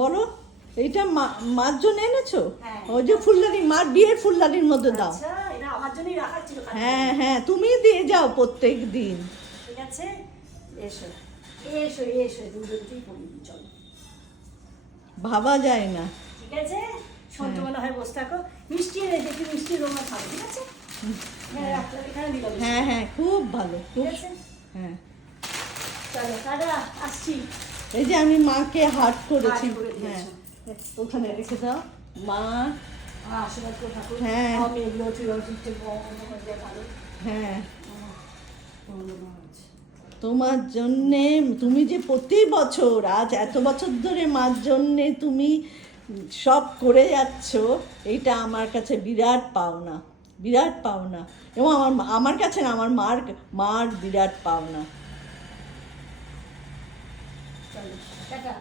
বলো, এইটা মার জন্য এনেছো? হ্যাঁ। ওই যে ফুলদানি, মার বিয়ের ফুলদানির মধ্যে দাও। আচ্ছা, এটা আমার জন্যই রাখা ছিল। হ্যাঁ হ্যাঁ, তুমি দিয়ে যাও প্রত্যেক দিন। ঠিক আছে, এসো এসো এসো, দুজনকেই পড়ি, চলো। ভাবা যায় না। ঠিক আছে, সন্ত মনে হয় বসে থাকো। মিষ্টি এনে দেখি, মিষ্টি রোমা খাবে, ঠিক আছে? হ্যাঁ, এখানে দিলাম। হ্যাঁ হ্যাঁ, খুব ভালো, ঠিক খুব। আছে, হ্যাঁ, চলো টাটা, আসছি। এই যে আমি মাকে হাট করেছি। হাট করে হ্যাঁ, দিয়েছো। ওখানে রেখে দাও মা। আশীর্বাদ করে ঠাকুর। হ্যাঁ। আমি এগুলো চিরচিত্তে বন্ধ করে দিয়ে ভালো। হ্যাঁ, তোমার জন্যে, তুমি যে প্রতি বছর, আজ এত বছর ধরে মার জন্যে তুমি সব করে যাচ্ছ, এইটা আমার কাছে বিরাট পাওনা, বিরাট পাওনা। এবং আমার কাছে না, আমার মার বিরাট পাওনা। চলো টাটা।